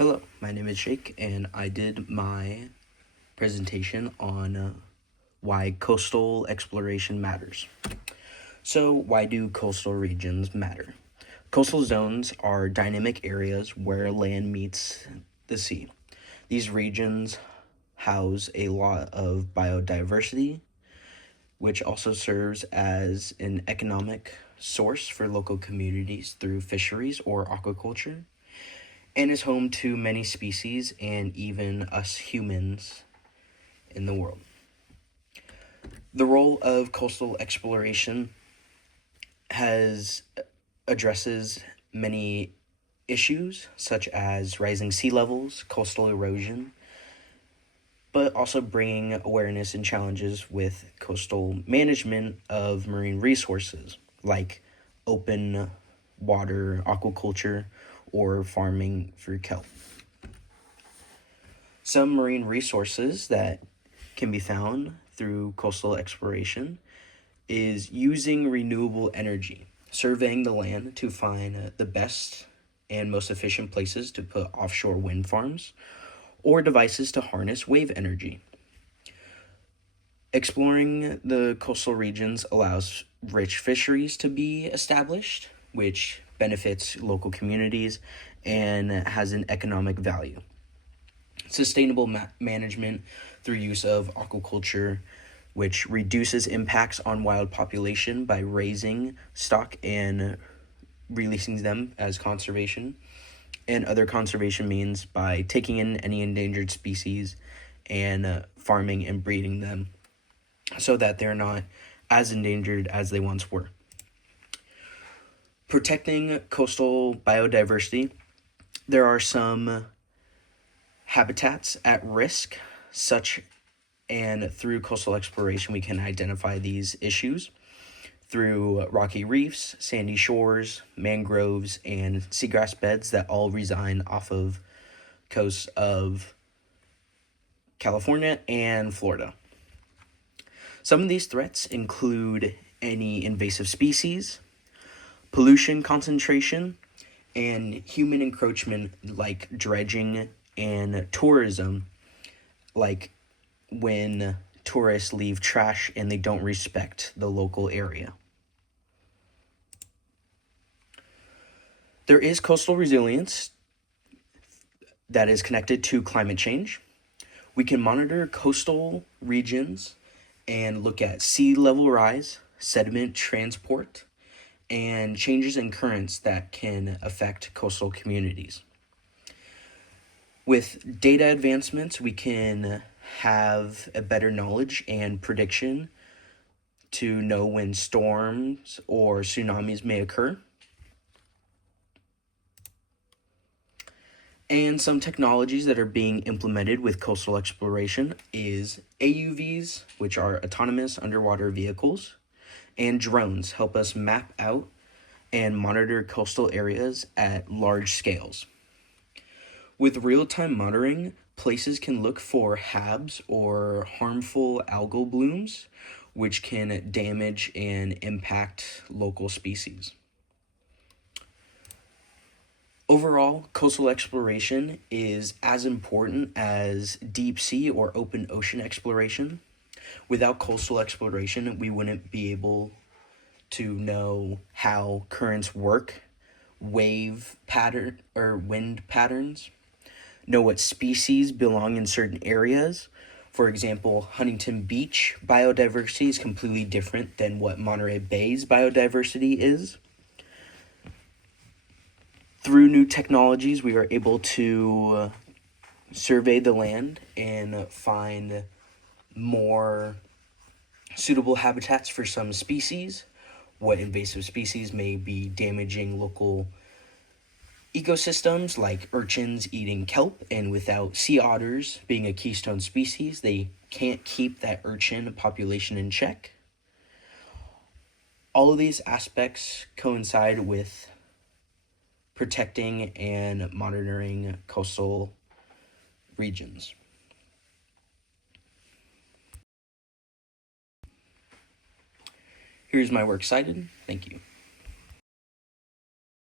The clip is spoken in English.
Hello, my name is Jake, and I did my presentation on why coastal exploration matters. So, why do coastal regions matter? Coastal zones are dynamic areas where land meets the sea. These regions house a lot of biodiversity, which also serves as an economic source for local communities through fisheries or aquaculture, and is home to many species and even us humans in the world. The role of coastal exploration addresses many issues such as rising sea levels, coastal erosion, but also bringing awareness and challenges with coastal management of marine resources like open water aquaculture or farming for kelp. Some marine resources that can be found through coastal exploration is using renewable energy, surveying the land to find the best and most efficient places to put offshore wind farms or devices to harness wave energy. Exploring the coastal regions allows rich fisheries to be established, which benefits local communities and has an economic value. Sustainable management through use of aquaculture, which reduces impacts on wild population by raising stock and releasing them as conservation, and other conservation means by taking in any endangered species and farming and breeding them so that they're not as endangered as they once were. Protecting coastal biodiversity, there are some habitats at risk, and through coastal exploration we can identify these issues through rocky reefs, sandy shores, mangroves, and seagrass beds that all reside off of coasts of California and Florida. Some of these threats include any invasive species, pollution concentration, and human encroachment like dredging and tourism, like when tourists leave trash and they don't respect the local area. There is coastal resilience that is connected to climate change. We can monitor coastal regions and look at sea level rise, sediment transport, and changes in currents that can affect coastal communities. With data advancements, we can have a better knowledge and prediction to know when storms or tsunamis may occur. And some technologies that are being implemented with coastal exploration is AUVs, which are autonomous underwater vehicles, and drones help us map out and monitor coastal areas at large scales. With real-time monitoring, places can look for HABs or harmful algal blooms, which can damage and impact local species. Overall, coastal exploration is as important as deep sea or open ocean exploration. Without coastal exploration, we wouldn't be able to know how currents work, wave pattern or wind patterns, know what species belong in certain areas. For example, Huntington Beach biodiversity is completely different than what Monterey Bay's biodiversity is. Through new technologies, we are able to survey the land and find more suitable habitats for some species, what invasive species may be damaging local ecosystems like urchins eating kelp, and without sea otters being a keystone species, they can't keep that urchin population in check. All of these aspects coincide with protecting and monitoring coastal regions. Here's my works cited. Thank you.